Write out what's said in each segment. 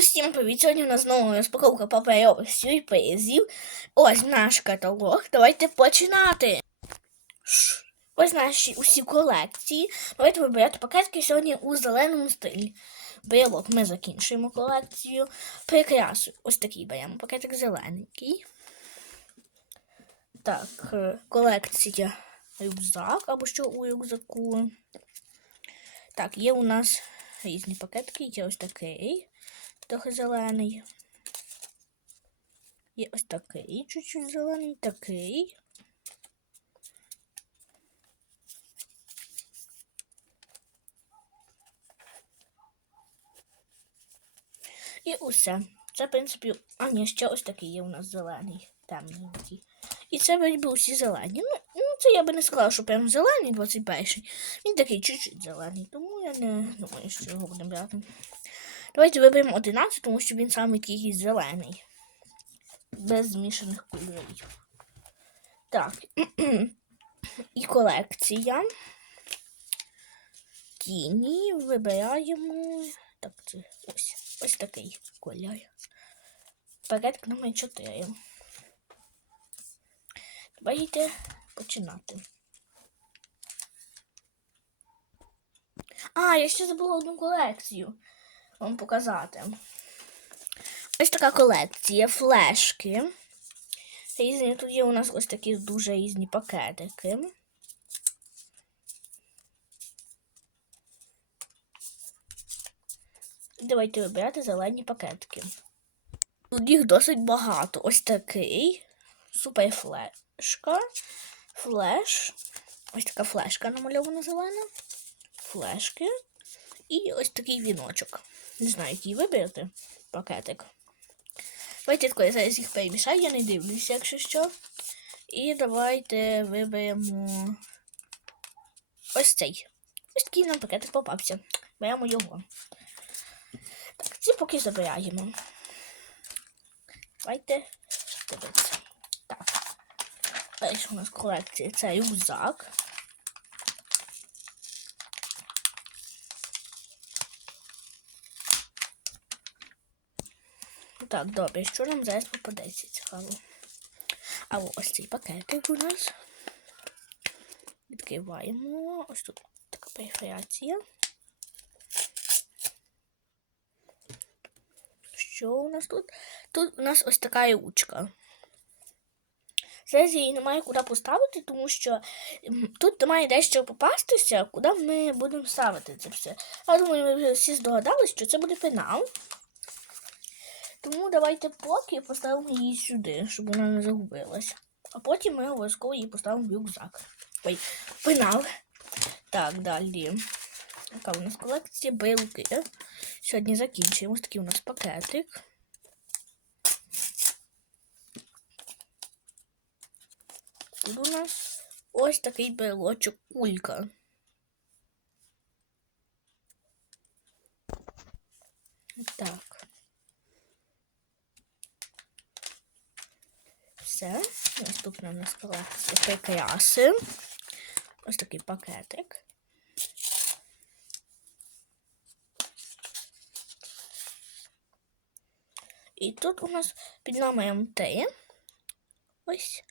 Усім привіт! Сьогодні у нас знову розпаковка паперових сюрпризів. Ось наш каталог. Давайте починати. Ось наші усі колекції. Давайте вибирати пакетки сьогодні у зеленому стилі. Брелок ми закінчуємо колекцію. Прикрасу. Ось такий беремо пакетик зелененький. Так, е, колекція рюкзак або що у рюкзаку. Так, є у нас різні пакетики. Є ось такий, трохи зелений. Є ось такий, чуть-чуть зелений, такий. І усе. Це, в принципі, а ні, ще ось такий є у нас зелений, темненький. І це вроді усі зелені. Ну, ну, це я би не сказала, що прям зелений 21. Він такий чуть-чуть зелений, тому я не думаю, що його будемо брати. Давайте виберемо 11, тому що він саме якийсь зелений. Без змішаних кольорів. Так. І колекція. Тіні вибираємо. Так, це ось ось такий кольор. Порядок номер 4. Давайте починати. А, я ще забула одну колекцію вам показати. Ось така колекція флешки. Різні тут є у нас ось такі дуже різні пакетики. Давайте вибирати зелені пакетики. Тут їх досить багато. Ось такий. Супер флешка. Флеш. Ось така флешка намальована зелена. Флешки. І ось такий віночок. Не знаю, який вибрати пакетик. Давайте я зараз їх перемішаю, я не дивлюся, якщо що. І давайте виберемо ось цей. Ось такий нам пакетик попався. Беремо його. Так, ці поки забираємо. Давайте дивитися. Так. Перша у нас колекція це рюкзак. Так, добре, що нам зараз попадеться цікаво. А ось цей пакетик у нас. Відкриваємо. Ось тут така перфорація. Що у нас тут? Тут у нас ось така ручка. Зараз її немає куди поставити, тому що тут має дещо попастися, куди ми будемо ставити це все. Я думаю, вже всі здогадалися, що це буде пенал. Тому давайте поки поставимо її сюди, щоб вона не загубилась. А потім ми обов'язково її поставимо в рюкзак. Ой, пенал. Так, далі. Яка у нас колекція брелки. Сьогодні закінчуємо. Ось такий у нас пакетик. Тут у нас ось такий брелочок кулька. Так. Все. Наступна у нас колекція прикраси. Ось такий пакетик. І тут у нас під номером 3 ось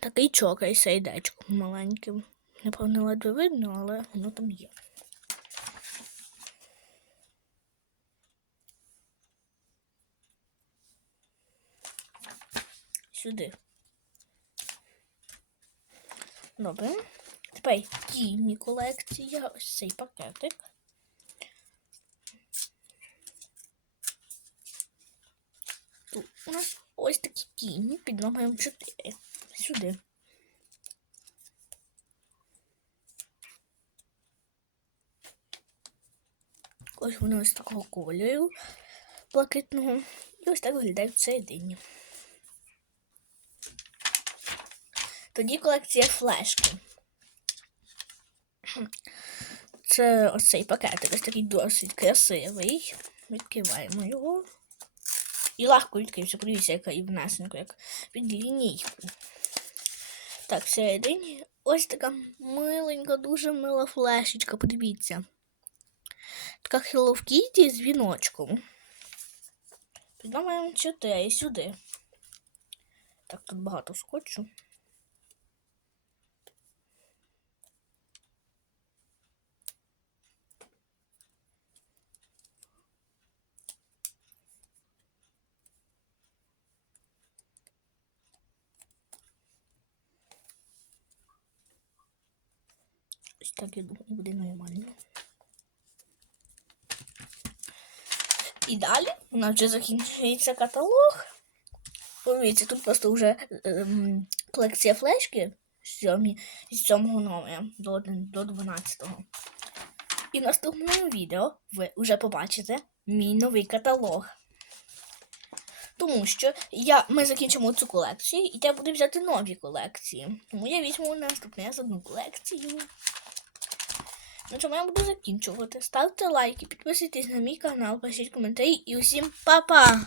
такий чокер сердечко маленьким. Напевно, ледве видно, але воно там є. Сюди. Добре. Тепер тіні колекція. Ось цей пакетик. Тут у нас ось такі тіні під номером 4. Сюди. Ось вони ось такого кольору блакитного. І ось так виглядають всередині. Тоді колекція флешки. Це ось цей пакетик, ось такий досить красивий. Відкриваємо його. І легко відкрився, подивіться, яка і внесенька, як під лінійку. Так, всередині ось така миленька, дуже мила флешечка, подивіться. така Hello Kitty з віночком. Піднімаємо 4 сюди. Так, тут багато скотчу. Ось так я думаю, буде нормально. І далі у нас вже закінчується каталог. Подивіться, тут просто вже ем, колекція флешки з 7, з 7 номера до, один- до 12. І в наступному відео ви вже побачите мій новий каталог. Тому що я, ми закінчимо цю колекцію, і треба буде взяти нові колекції. Тому я візьму наступне раз одну колекцію. На чому я буду закінчувати. Ставте лайки, підписуйтесь на мій канал, пишіть коментарі і усім па-па!